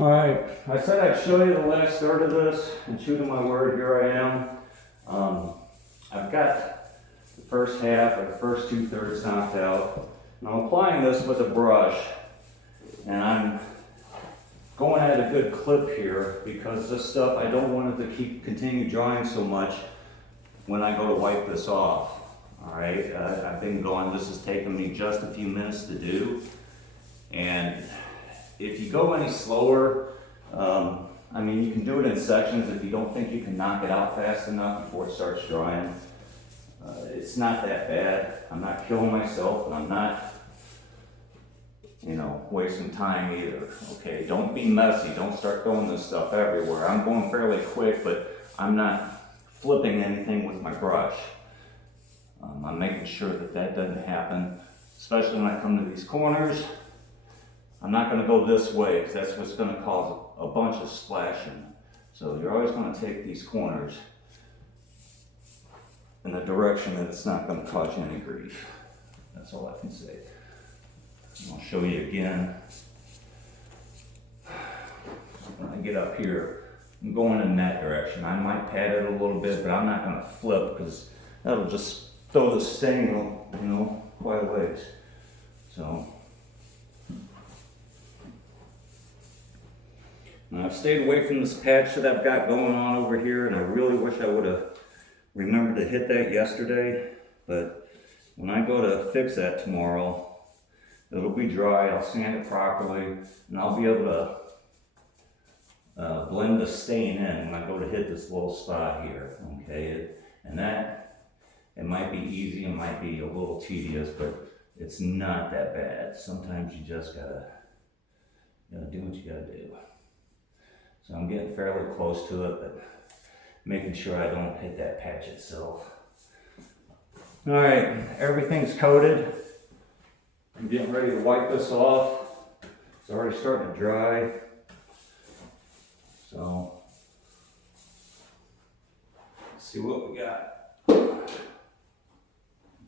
All right, I said I'd show you the last third of this, and true to my word, here I am. I've got the first half, or the first 2/3 knocked out. And I'm applying this with a brush, and I'm going at a good clip here because this stuff, I don't want it to continue drying so much when I go to wipe this off. All right, I've been going, this has taken me just a few minutes to do. And if you go any slower, I mean, you can do it in sections if you don't think you can knock it out fast enough before it starts drying. It's not that bad. I'm not killing myself, and I'm not, wasting time either. Okay, don't be messy. Don't start throwing this stuff everywhere. I'm going fairly quick, but I'm not flipping anything with my brush. I'm making sure that that doesn't happen, especially when I come to these corners. I'm not going to go this way because that's what's going to cause a bunch of splashing. So you're always going to take these corners in the direction that it's not going to cause you any grief. That's all I can say. I'll show you again. When I get up here, I'm going in that direction. I might pat it a little bit, but I'm not going to flip because that'll just throw the stain, quite a ways. So. Now, I've stayed away from this patch that I've got going on over here, and I really wish I would have remembered to hit that yesterday, but when I go to fix that tomorrow, it'll be dry, I'll sand it properly, and I'll be able to blend the stain in when I go to hit this little spot here, okay? And that, it might be easy, it might be a little tedious, but it's not that bad. Sometimes you just gotta do what you gotta do. So I'm getting fairly close to it, but making sure I don't hit that patch itself. All right, everything's coated. I'm getting ready to wipe this off. It's already starting to dry. So, let's see what we got.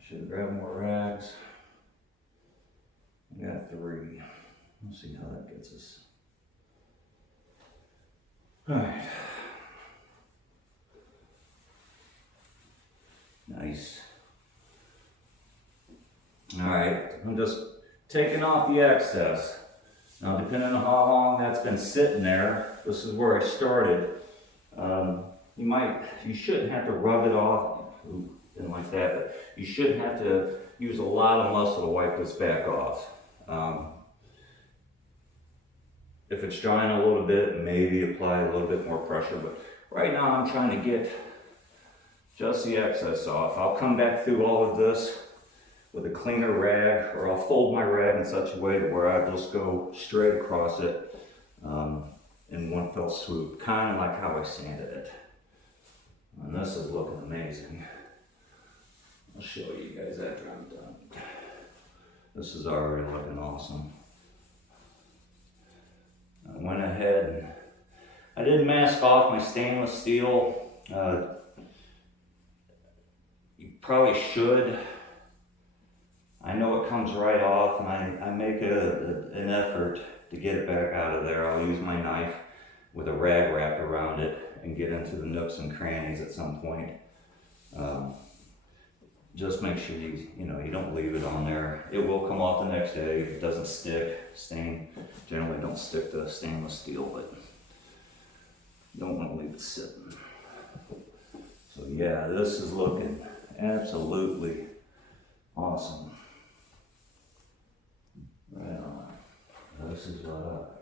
Should grab more rags. We got 3. Let's see how that gets us. All right. Nice. All right, I'm just taking off the excess. Now, depending on how long that's been sitting there, this is where I started. You shouldn't have to rub it off, anything like that, but you shouldn't have to use a lot of muscle to wipe this back off. If it's drying a little bit, maybe apply a little bit more pressure, but right now I'm trying to get just the excess off. I'll come back through all of this with a cleaner rag, or I'll fold my rag in such a way to where I just go straight across it in one fell swoop, kind of like how I sanded it. And this is looking amazing. I'll show you guys after I'm done. This is already looking awesome. I went ahead and I did mask off my stainless steel. You probably should. I know it comes right off, and I make an effort to get it back out of there. I'll use my knife with a rag wrapped around it and get into the nooks and crannies at some point. Just make sure you don't leave it on there. It will come off the next day if it doesn't stick. Stain generally don't stick to stainless steel, but you don't want to leave it sitting. So yeah, this is looking absolutely awesome. Right on. This is what I like.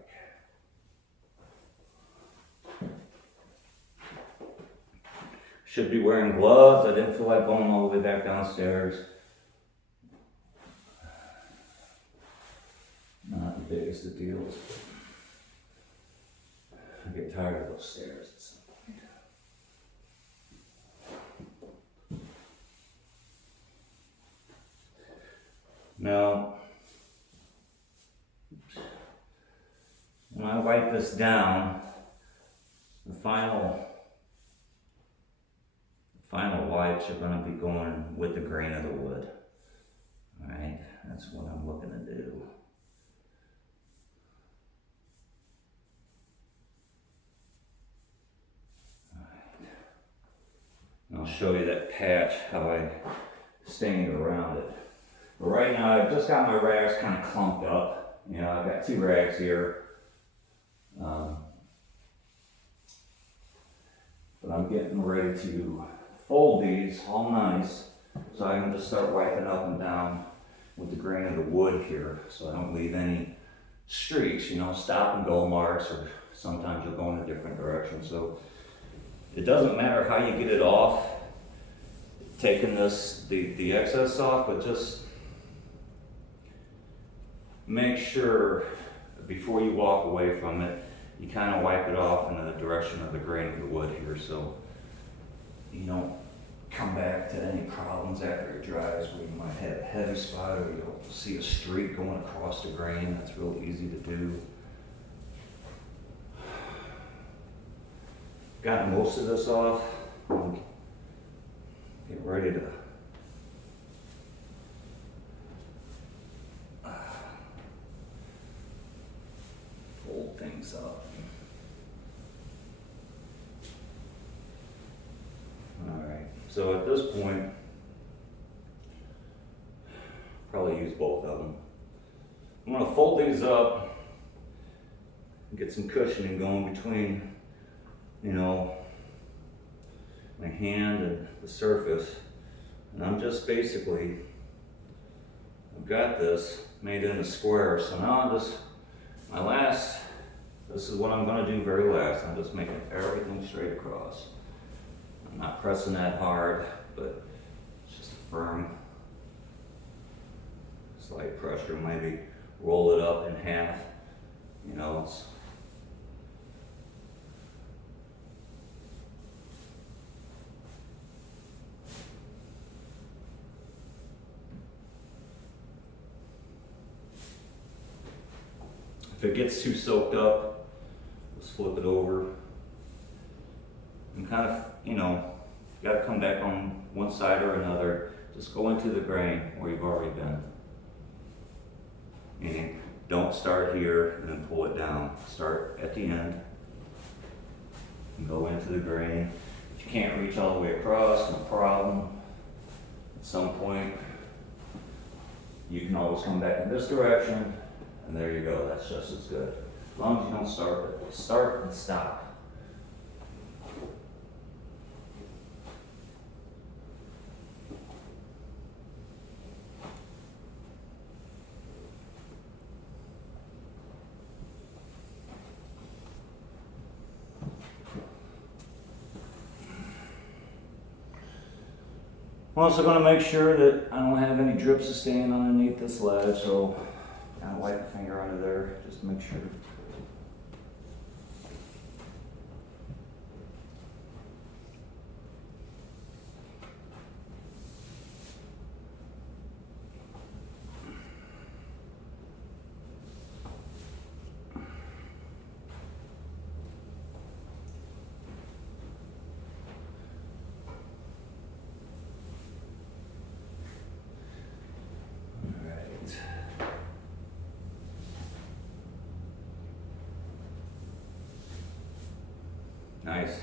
Should be wearing gloves. I didn't feel like going all the way back downstairs. Not the biggest of deals. I get tired of those stairs at some point. Now, when I wipe this down, the final wipes are going to be going with the grain of the wood. All right, that's what I'm looking to do. show you that patch, how I stained around it. But right now I've just got my rags kind of clumped up. You know, I've got 2 rags here. But I'm getting ready to fold these all nice, so I can just start wiping up and down with the grain of the wood here, so I don't leave any streaks, you know, stop and go marks, or sometimes you'll go in a different direction. So it doesn't matter how you get it off, taking the excess off, but just make sure before you walk away from it, you kind of wipe it off in the direction of the grain of the wood here, so you don't come back to any problems after it dries where you might have a heavy spot or you'll see a streak going across the grain. That's real easy to do. Got most of this off. Get ready to fold things up. Alright, so at this point, probably use both of them. I'm going to fold these up and get some cushioning going between, you know, my hand and the surface. And I'm just basically, I've got this made in a square, so now I'm just, this is what I'm going to do very last. I'm just making everything straight across. I'm not pressing that hard, but it's just a firm, slight pressure. Maybe roll it up in half, you know. If it gets too soaked up, just flip it over. And kind of, you know, you gotta come back on one side or another. Just go into the grain where you've already been. Meaning, don't start here and then pull it down. Start at the end and go into the grain. If you can't reach all the way across, no problem. At some point, you can always come back in this direction, and there you go. That's just as good. As long as you don't start and stop. I'm also going to make sure that I don't have any drips of stain underneath this ledge, so kind of wipe a finger under there just to make sure. Nice.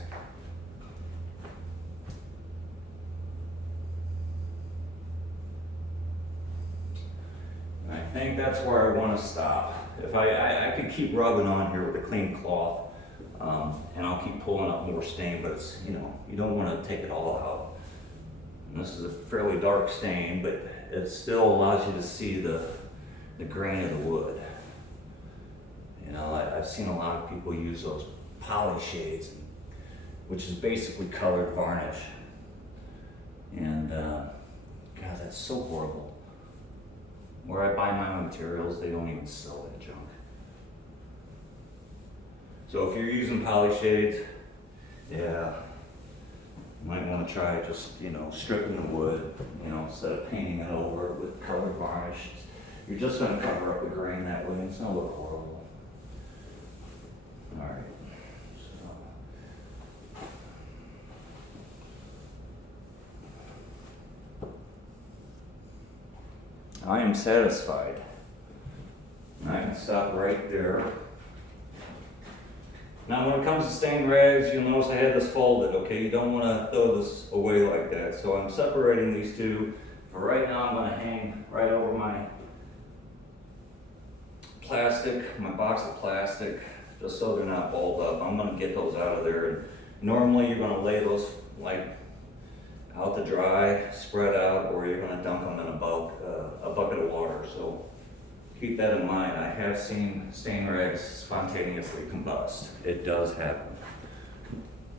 And I think that's where I want to stop. If I could keep rubbing on here with a clean cloth, and I'll keep pulling up more stain, but it's, you know, you don't want to take it all out. And this is a fairly dark stain, but it still allows you to see the grain of the wood. You know, I've seen a lot of people use those poly shades, which is basically colored varnish. And God, that's so horrible. Where I buy my materials, they don't even sell that junk. So if you're using poly shades, yeah, you might want to try just, you know, stripping the wood, you know, instead of painting it over with colored varnish. You're just going to cover up the grain that way, and it's going to look horrible. All right. I am satisfied. I can stop right there. Now when it comes to stain rags, you'll notice I had this folded, okay? You don't want to throw this away like that. So I'm separating these two. For right now, I'm going to hang right over my plastic, my box of plastic, just so they're not balled up. I'm going to get those out of there. And normally you're going to lay those like out to dry, spread out, or you're going to dunk them in a bucket of water. So keep that in mind. I have seen stain rags spontaneously combust. It does happen.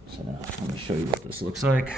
So now let me show you what this looks like.